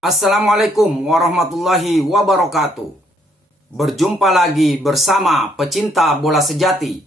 Assalamualaikum warahmatullahi wabarakatuh. Berjumpa lagi bersama pecinta bola sejati.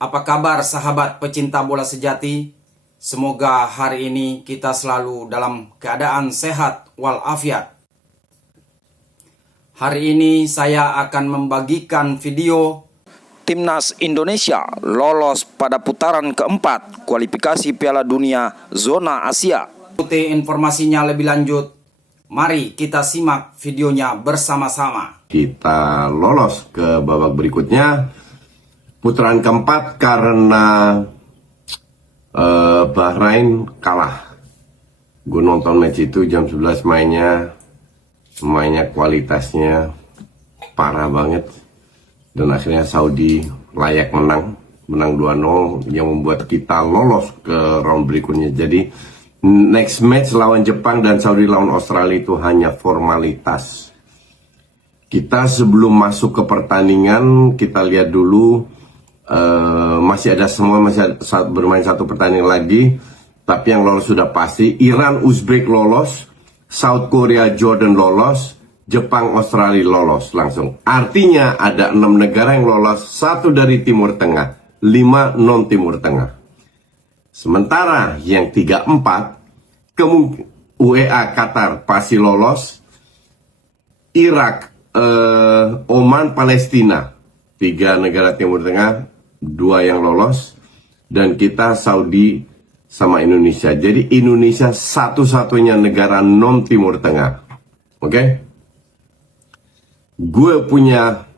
Apa kabar sahabat pecinta bola sejati? Semoga hari ini kita selalu dalam keadaan sehat walafiat. Hari ini saya akan membagikan video Timnas Indonesia lolos pada putaran keempat kualifikasi Piala Dunia Zona Asia. Ikuti informasinya lebih lanjut. Mari kita simak videonya bersama-sama. Kita lolos ke babak berikutnya, putaran keempat karena Bahrain kalah. Gue nonton match itu jam 11 mainnya kualitasnya parah banget. Dan akhirnya Saudi layak menang 2-0 yang membuat kita lolos ke round berikutnya. Jadi next match lawan Jepang dan Saudi lawan Australia itu hanya formalitas. Kita sebelum masuk ke pertandingan, kita lihat dulu masih bermain satu pertandingan lagi. Tapi yang lolos sudah pasti. Iran, Uzbek lolos, South Korea, Jordan lolos, Jepang, Australia lolos langsung. Artinya ada 6 negara yang lolos, 1 dari Timur Tengah, 5 non Timur Tengah. Sementara yang 3-4 UEA Qatar pasti lolos, Irak, Oman, Palestina, 3 negara Timur Tengah, 2 yang lolos, dan kita Saudi sama Indonesia. Jadi Indonesia satu-satunya negara non Timur Tengah. Oke? Gue punya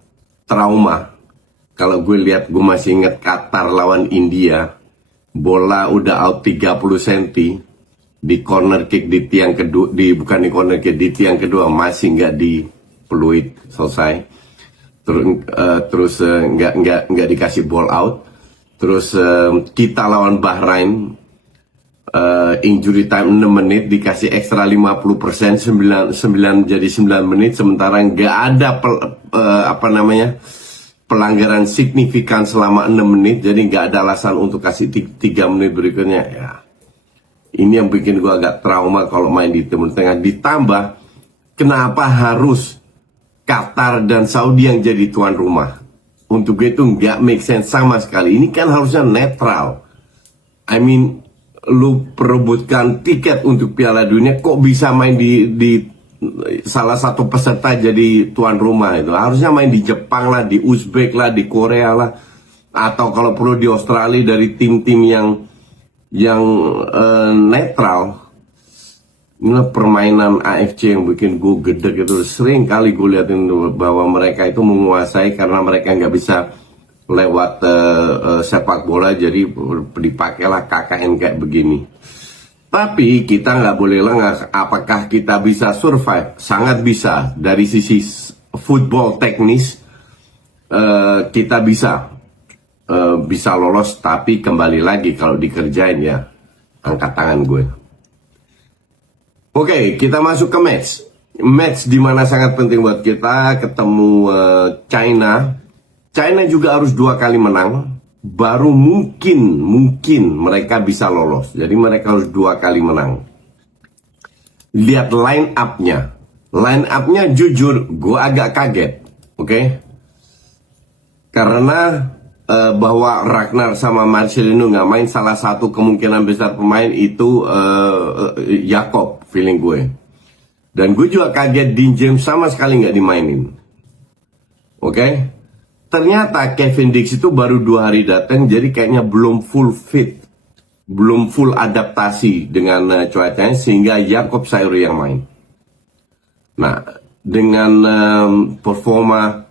trauma kalau gue lihat, gue masih ingat Qatar lawan India. Bola udah out 30 cm di corner kick di tiang kedua, bukan di corner kick, di tiang kedua masih nggak di peluit selesai. Terus nggak dikasih ball out. Terus kita lawan Bahrain, injury time 6 menit dikasih ekstra 50%, 9 jadi 9 menit, sementara nggak ada pelanggaran signifikan selama 6 menit, jadi nggak ada alasan untuk kasih 3 menit berikutnya. Ya, ini yang bikin gue agak trauma kalau main di Timur Tengah. Ditambah, kenapa harus Qatar dan Saudi yang jadi tuan rumah? Untuk gue itu nggak make sense sama sekali. Ini kan harusnya netral. I mean, lu perebutkan tiket untuk Piala Dunia, kok bisa main di salah satu peserta jadi tuan rumah? Itu harusnya main di Jepang lah, di Uzbek lah, di Korea lah, atau kalau perlu di Australia dari tim-tim yang netral. Inilah permainan AFC yang bikin gue gedek. Itu sering kali gue liatin bahwa mereka itu menguasai karena mereka nggak bisa lewat sepak bola, jadi dipakailah KKN kayak begini. Tapi kita nggak boleh lengah. Apakah kita bisa survive? Sangat bisa. Dari sisi football teknis, kita bisa lolos. Tapi kembali lagi kalau dikerjain, ya angkat tangan gue. Oke, kita masuk ke match dimana sangat penting buat kita ketemu China. China juga harus 2 kali menang, baru mungkin mereka bisa lolos. Jadi mereka harus 2 kali menang. Lihat line up-nya jujur gue agak kaget. Oke? Karena bahwa Ragnar sama Marcelino nggak main, salah satu kemungkinan besar pemain itu Jakob, feeling gue. Dan gue juga kaget Dean James sama sekali nggak dimainin. Oke? Ternyata Kevin Dix itu baru 2 hari datang, jadi kayaknya belum full fit, belum full adaptasi dengan cuacanya, sehingga Jakob Sayuri yang main. Nah, dengan performa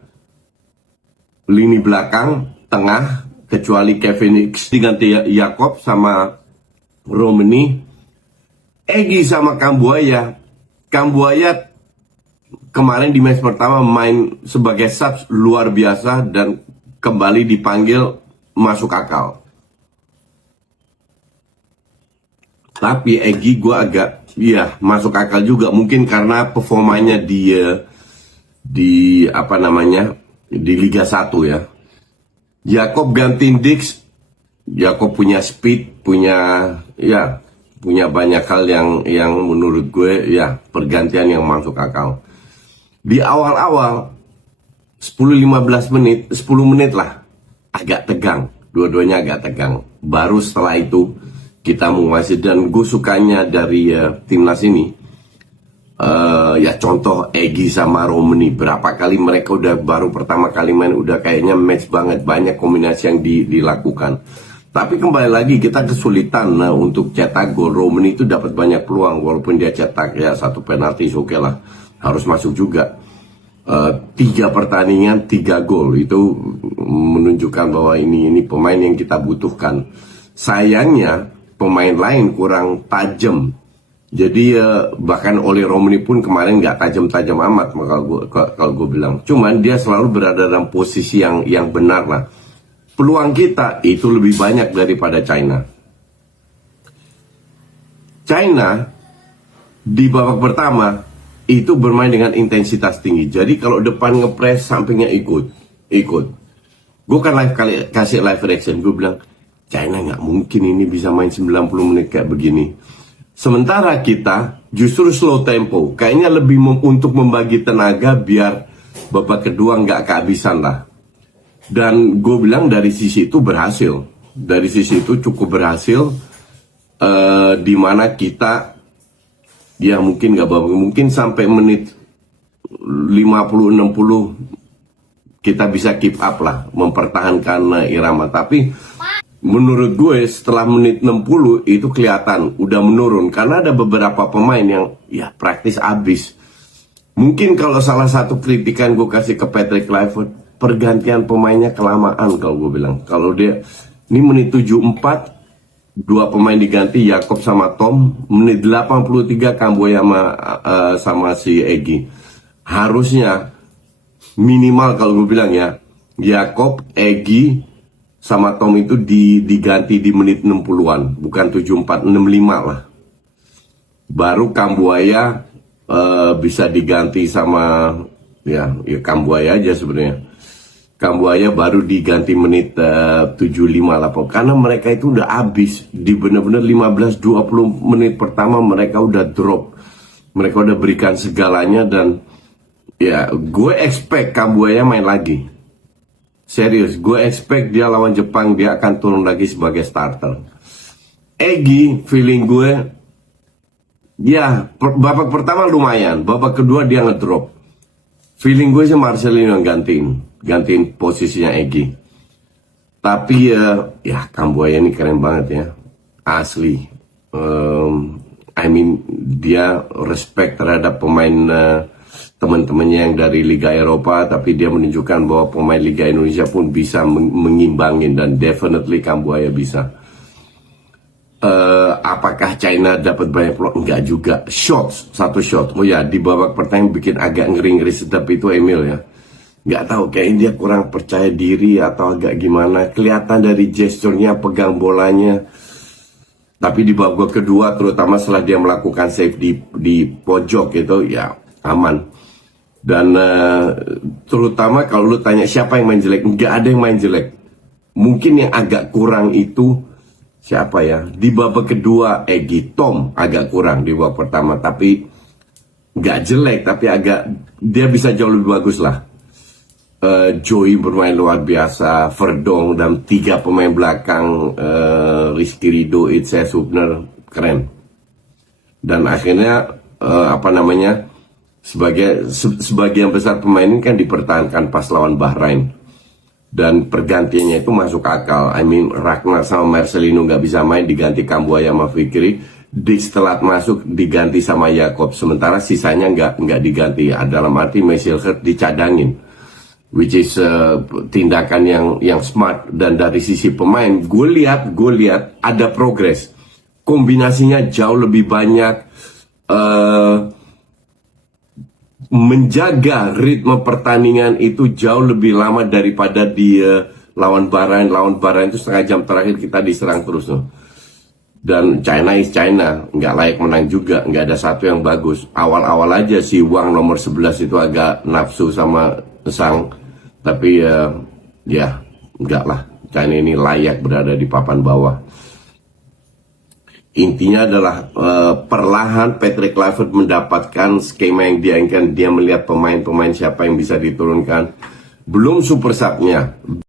lini belakang, tengah, kecuali Kevin Dix diganti Jakob sama Romani, Egy sama Kambuaya kemarin di match pertama main sebagai subs luar biasa dan kembali dipanggil masuk akal. Tapi Egy gue agak masuk akal juga, mungkin karena performanya dia di Liga 1 ya. Jakob gantiin Dix, Jakob punya speed, punya punya banyak hal yang menurut gue ya pergantian yang masuk akal. Di awal-awal 10-15 menit, 10 menit lah agak tegang, dua-duanya agak tegang. Baru setelah itu kita menguasai, dan gue sukanya dari timnas ini ya contoh Egy sama Romani, berapa kali mereka udah baru pertama kali main udah kayaknya match banget, banyak kombinasi yang dilakukan. Tapi kembali lagi kita kesulitan untuk cetak gol. Romani itu dapat banyak peluang walaupun dia cetak ya satu penalti, oke lah, harus masuk juga. 3 pertandingan 3 gol itu menunjukkan bahwa ini pemain yang kita butuhkan. Sayangnya pemain lain kurang tajam. Jadi bahkan oleh Romani pun kemarin nggak tajam-tajam amat kalau gue bilang. Cuman dia selalu berada dalam posisi yang benar lah. Peluang kita itu lebih banyak daripada China. China di babak pertama itu bermain dengan intensitas tinggi. Jadi kalau depan ngepres, sampingnya ikut. Gue kan kasih live reaction. Gue bilang, China nggak mungkin ini bisa main 90 menit kayak begini. Sementara kita justru slow tempo. Kayaknya lebih untuk membagi tenaga biar babak kedua nggak kehabisan lah. Dan gue bilang dari sisi itu berhasil. Dari sisi itu cukup berhasil. Dimana kita ya mungkin nggak bagus, mungkin sampai menit 50-60 kita bisa keep up lah, mempertahankan irama. Tapi menurut gue setelah menit 60 itu kelihatan udah menurun, karena ada beberapa pemain yang ya praktis abis. Mungkin kalau salah satu kritikan gue kasih ke Patrick Kluivert, pergantian pemainnya kelamaan kalau gue bilang. Kalau dia ini menit 74 2 pemain diganti, Jakob sama Tom. Menit 83 Kamboya sama si Egy. Harusnya minimal kalau gue bilang ya, Jakob, Egy sama Tom itu diganti di menit 60-an, bukan 74, 65 lah. Baru Kamboya bisa diganti sama ya Kamboya aja sebenarnya. Kamboya baru diganti menit 75 lah, karena mereka itu udah habis di bener-bener 15-20 menit pertama mereka udah drop, mereka udah berikan segalanya. Dan ya gue expect Kamboya main lagi, serius gue expect dia lawan Jepang dia akan turun lagi sebagai starter. Egy feeling gue ya babak pertama lumayan, babak kedua dia ngedrop. Feeling gue sih Marcelino yang gantiin posisinya Egy. Tapi ya Kamboya ini keren banget ya, asli. I mean dia respect terhadap pemain teman-temannya yang dari Liga Eropa, tapi dia menunjukkan bahwa pemain Liga Indonesia pun bisa mengimbangin, dan definitely Kamboya bisa. Apakah China dapat banyak peluang? Enggak juga. Satu shot. Oh ya, di babak pertama bikin agak ngeri-ngeri sedap itu Emil ya. Nggak tahu, kayaknya dia kurang percaya diri atau agak gimana. Kelihatan dari gesturnya, pegang bolanya. Tapi di babak kedua, terutama setelah dia melakukan save di pojok itu, ya aman. Dan terutama kalau lu tanya siapa yang main jelek, nggak ada yang main jelek. Mungkin yang agak kurang itu siapa ya? Di babak kedua Egy, Tom agak kurang di babak pertama, tapi nggak jelek, tapi agak dia bisa jauh lebih bagus lah. Joey bermain luar biasa, Verdong dan 3 pemain belakang, Rizky Ridho, Itse Subner, keren. Dan akhirnya sebagian besar pemain ini kan dipertahankan pas lawan Bahrain. Dan pergantiannya itu masuk akal. I mean Ragnar sama Marcelino nggak bisa main, diganti Kamboya sama Fikri. Setelah masuk diganti sama Jakob. Sementara sisanya nggak diganti. Dalam arti Mesilhert dicadangin, which is tindakan yang smart. Dan dari sisi pemain gue lihat ada progres. Kombinasinya jauh lebih banyak. Menjaga ritme pertandingan itu jauh lebih lama daripada di lawan Bahrain. Lawan Bahrain itu setengah jam terakhir kita diserang terus loh. Dan China is China, nggak layak menang juga, nggak ada satu yang bagus. Awal-awal aja si Wang nomor 11 itu agak nafsu sama Sang, tapi nggak lah, China ini layak berada di papan bawah. Intinya adalah perlahan Patrick Kluivert mendapatkan skema yang diinginkan. Dia melihat pemain-pemain siapa yang bisa diturunkan. Belum super subnya.